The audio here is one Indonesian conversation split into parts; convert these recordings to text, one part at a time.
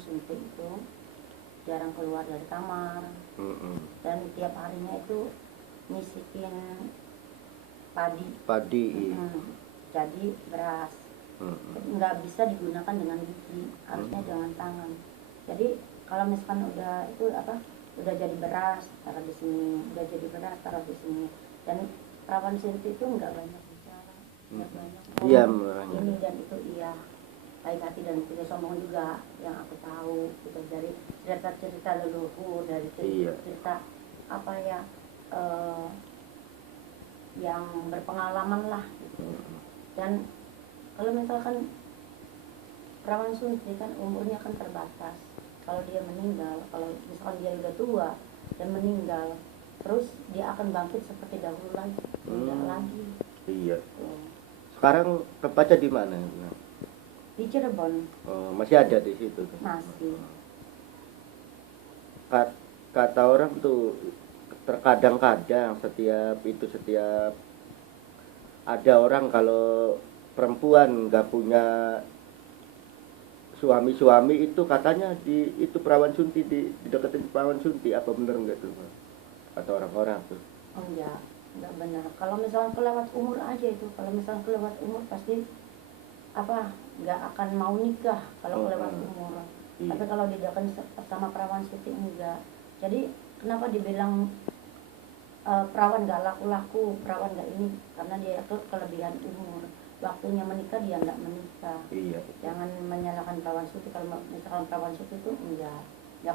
suntik itu jarang keluar dari kamar. Dan tiap harinya itu ngisikin padi. Jadi beras. Nggak bisa digunakan dengan gigi, harusnya dengan tangan. Jadi kalau misalkan udah itu udah jadi beras taruh di sini, udah jadi beras taruh di sini. Dan perawan suntik itu nggak banyak bicara, nggak banyak diam ini dan itu, iya, baik hati dan tidak sombong juga yang aku tahu gitu, dari cerita leluhur, dari cerita apa ya, yang berpengalaman lah gitu. Dan kalau misalkan perawan suntik kan umurnya kan terbatas. Kalau dia meninggal, kalau misalkan dia udah tua dan meninggal, terus dia akan bangkit seperti dahulu lagi, tidak lagi. Iya. Sekarang tempatnya di mana? Di Cirebon. Oh, masih ada di situ? Masih. Kata orang tuh terkadang-kadang setiap ada orang kalau perempuan nggak punya suami itu katanya itu perawan sunti dideketin perawan sunti, apa bener nggak tuh kata orang-orang tuh? Oh enggak benar. Kalau misalnya kelewat umur aja itu, kalau misalnya kelewat umur pasti nggak akan mau nikah kalau kelewat umur. Tapi kalau dideketin sama perawan sunti enggak. Jadi kenapa dibilang perawan nggak laku-laku, perawan nggak ini, karena dia itu kelebihan umur. Waktunya menikah dia nggak menikah. Iya. Jangan menyalahkan perawan suntik. Kalau misalkan perawan suntik itu nggak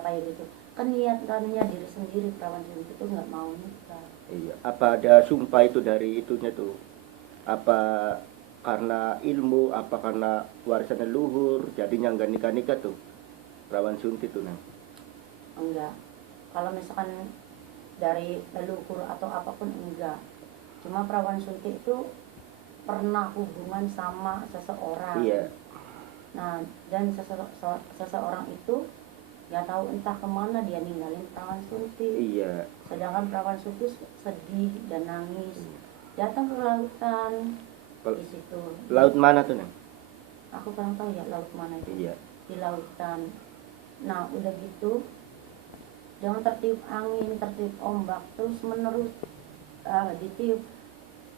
kayak gitu. Kan niatnya diri sendiri, perawan suntik itu nggak mau nikah. Iya. Apa ada sumpah itu dari itunya tuh? Apa karena ilmu, apa karena warisan leluhur, jadinya nggak nikah tuh perawan suntik tuh nang? Enggak. Kalau misalkan dari leluhur atau apapun enggak. Cuma perawan suntik itu pernah hubungan sama seseorang. Iya. Nah, dan seseorang itu nggak tahu entah kemana dia ninggalin perawan suntik. Iya. Sedangkan perawan suntik sedih dan nangis. Datang ke lautan di situ. Laut mana tuh nang? Aku kurang tahu ya laut mana itu. Iya. Di lautan. Nah, udah gitu jangan tertiup angin, tertiup ombak terus menerus ditiup.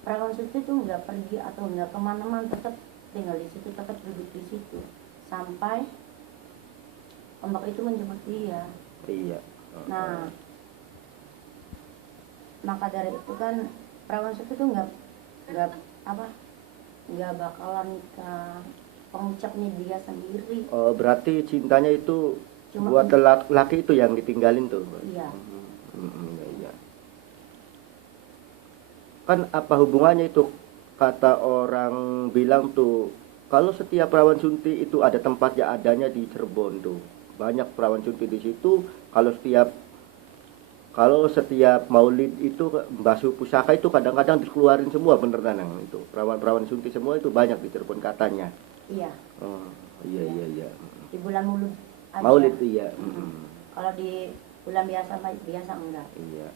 Perawan suntik itu nggak pergi atau nggak kemana-mana, tetap tinggal di situ, tetap duduk di situ sampai ombak itu menjemput dia. Iya. Nah, maka dari itu kan perawan suntik itu nggak bakalan nikah, pengucapnya dia sendiri. Oh, berarti cintanya itu Cuma buat laki itu yang ditinggalin tuh? Iya. Iya. Kan apa hubungannya itu, kata orang bilang tuh kalau setiap perawan suntik itu ada tempatnya, adanya di Cirebon tuh banyak perawan suntik di situ. Kalau setiap maulid itu basuh pusaka itu kadang-kadang dikeluarin semua, bener Nanang? Itu perawan suntik semua itu banyak di Cirebon katanya. Iya. Oh iya. Di bulan maulid iya. Kalau di bulan biasa enggak. Iya.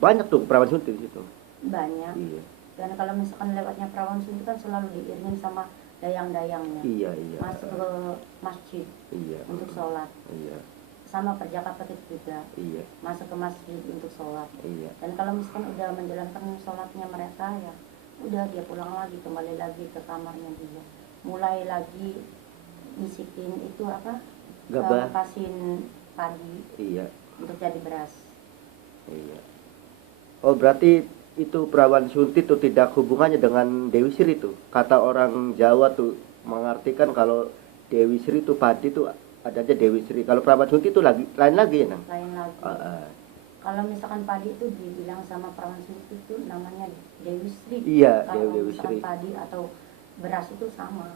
Banyak tuh perawan suntik di situ. Banyak. Iya. Dan kalau misalkan lewatnya perawan suntik kan selalu diiringin sama dayang-dayangnya. Iya. Masuk ke masjid. Iya. Untuk sholat. Iya. Sama perjaka petip juga. Iya. Masuk ke masjid untuk sholat. Iya. Dan kalau misalkan udah menjalankan sholatnya mereka ya udah dia pulang lagi, kembali lagi ke kamarnya dia. Mulai lagi ngisikin itu Gabah. kasihin padi. Iya. Untuk jadi beras. Iya. Oh, berarti itu perawan suntik itu tidak hubungannya dengan Dewi Sri itu. Kata orang Jawa tuh mengartikan kalau Dewi Sri itu padi itu adanya Dewi Sri. Kalau perawan suntik itu lain lagi ya, Nang? Lain lagi. Kalau misalkan padi itu dibilang sama perawan suntik itu namanya Dewi Sri. Iya, kalau Dewi misalkan Sri. Padi atau beras itu sama.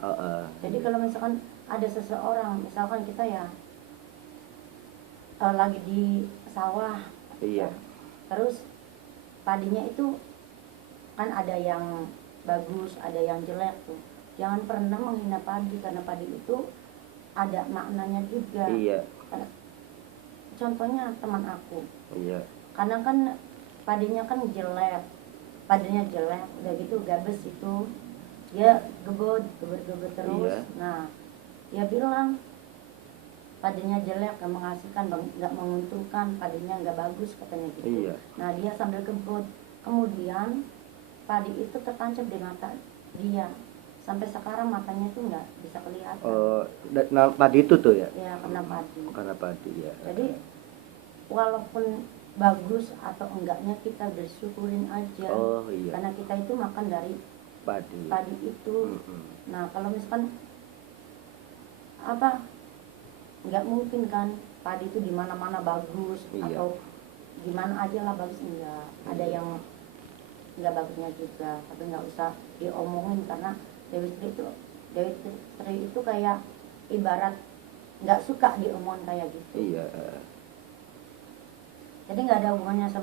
Jadi kalau misalkan ada seseorang, misalkan kita ya lagi di sawah. Iya. Terus padinya itu kan ada yang bagus, ada yang jelek tuh. Jangan pernah menghina padi, karena padi itu ada maknanya juga. Iya. Contohnya teman aku. Iya. Karena kan padinya kan jelek, udah gitu gabes itu, dia gebet terus. Iya. Nah, dia bilang padinya jelek, nggak menghasilkan, nggak menguntungkan, padinya nggak bagus katanya gitu. Iya. Nah dia sambil kebut, kemudian padi itu tertancap di mata dia, sampai sekarang matanya itu nggak bisa kelihatan. Nah, padi itu tuh ya? Ya karena padi. Karena padi ya. Jadi walaupun bagus atau enggaknya kita bersyukurin aja. Oh iya. Karena kita itu makan dari Padi. padi itu. Mm-mm. Nah kalau misalkan apa, nggak mungkin kan padi itu di mana-mana bagus. Iya. Atau gimana aja lah bagus, enggak. Ada Iya. yang nggak bagusnya juga, tapi nggak usah diomongin karena Dewi Sri itu kayak ibarat nggak suka diomongin kayak gitu. Iya. Jadi nggak ada hubungannya sama